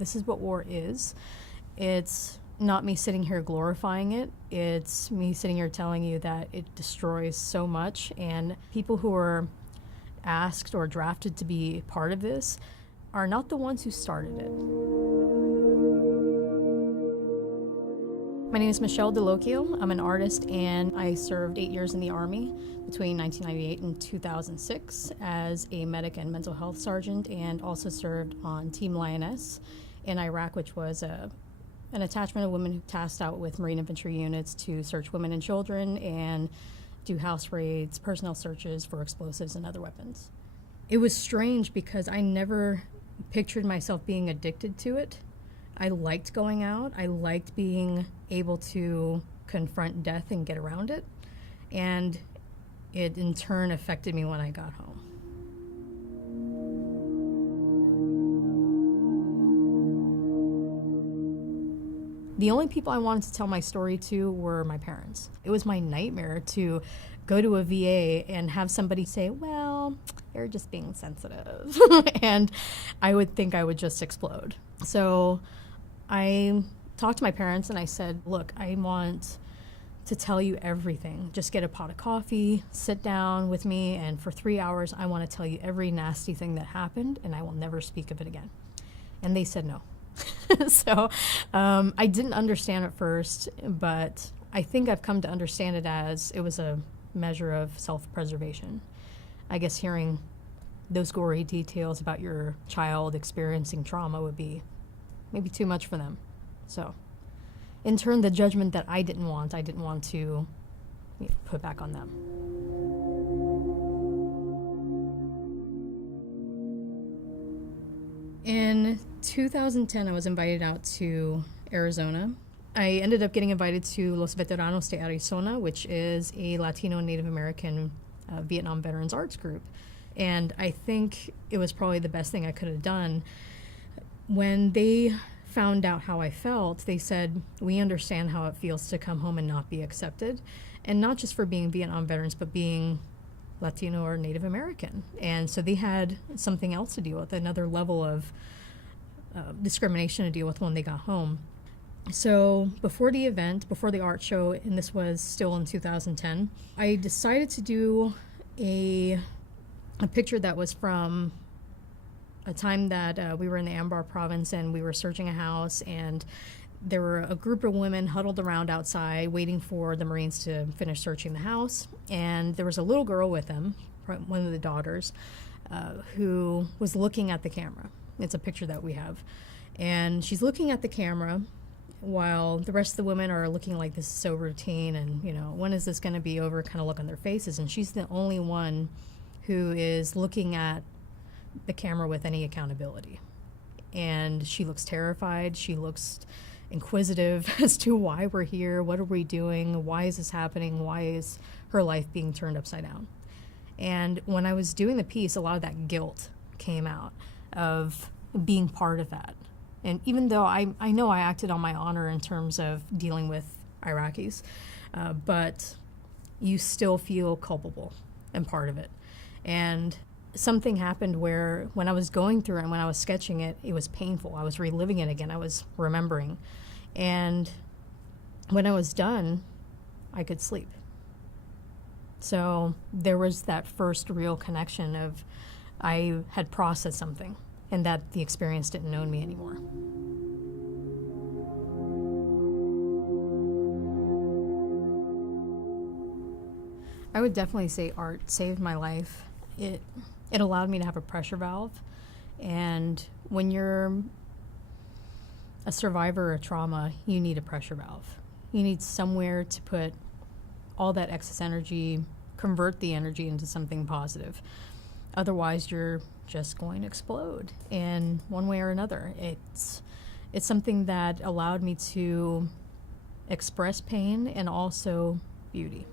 this is what war is. It's not me sitting here glorifying it. It's me sitting here telling you that it destroys so much, and people who are asked or drafted to be part of this are not the ones who started it. My name is Michelle Dallocchio. I'm an artist, and I served 8 years in the Army between 1998 and 2006 as a medic and mental health sergeant, and also served on Team Lioness in Iraq, which was an attachment of women tasked out with Marine infantry units to search women and children and do house raids, personnel searches for explosives and other weapons. It was strange because I never pictured myself being addicted to it. I liked going out. I liked being able to confront death and get around it. And it in turn affected me when I got home. The only people I wanted to tell my story to were my parents. It was my nightmare to go to a VA and have somebody say, well, you're just being sensitive. And I would think I would just explode. So I talked to my parents and I said, look, I want to tell you everything. Just get a pot of coffee, sit down with me, and for 3 hours, I want to tell you every nasty thing that happened, and I will never speak of it again. And they said no. So I didn't understand at first, but I think I've come to understand it as it was a measure of self-preservation. I guess hearing those gory details about your child experiencing trauma would be maybe too much for them. So in turn, the judgment that I didn't want to put back on them. In 2010, I was invited out to Arizona. I ended up getting invited to Los Veteranos de Arizona, which is a Latino and Native American Vietnam veterans arts group. And I think it was probably the best thing I could have done. When they found out how I felt, they said, we understand how it feels to come home and not be accepted. And not just for being Vietnam veterans, but being Latino or Native American. And so they had something else to deal with, another level of discrimination to deal with when they got home. So before the event, before the art show, and this was still in 2010, I decided to do a picture that was from a time that we were in the Anbar province and we were searching a house, and there were a group of women huddled around outside waiting for the Marines to finish searching the house. And there was a little girl with them, one of the daughters, who was looking at the camera. It's a picture that we have. And she's looking at the camera while the rest of the women are looking like this is so routine and, when is this going to be over kind of look on their faces. And she's the only one who is looking at the camera with any accountability. And she looks terrified. She looks inquisitive as to why we're here, what are we doing, why is this happening, why is her life being turned upside down. And when I was doing the piece, a lot of that guilt came out of being part of that. And even though I know I acted on my honor in terms of dealing with Iraqis, but you still feel culpable and part of it. And something happened where when I was going through it and when I was sketching it, it was painful. I was reliving it again. I was remembering. And when I was done, I could sleep. So there was that first real connection of I had processed something and that the experience didn't own me anymore. I would definitely say art saved my life. It allowed me to have a pressure valve. And when you're a survivor of trauma, you need a pressure valve. You need somewhere to put all that excess energy, convert the energy into something positive. Otherwise, you're just going to explode in one way or another. It's something that allowed me to express pain and also beauty.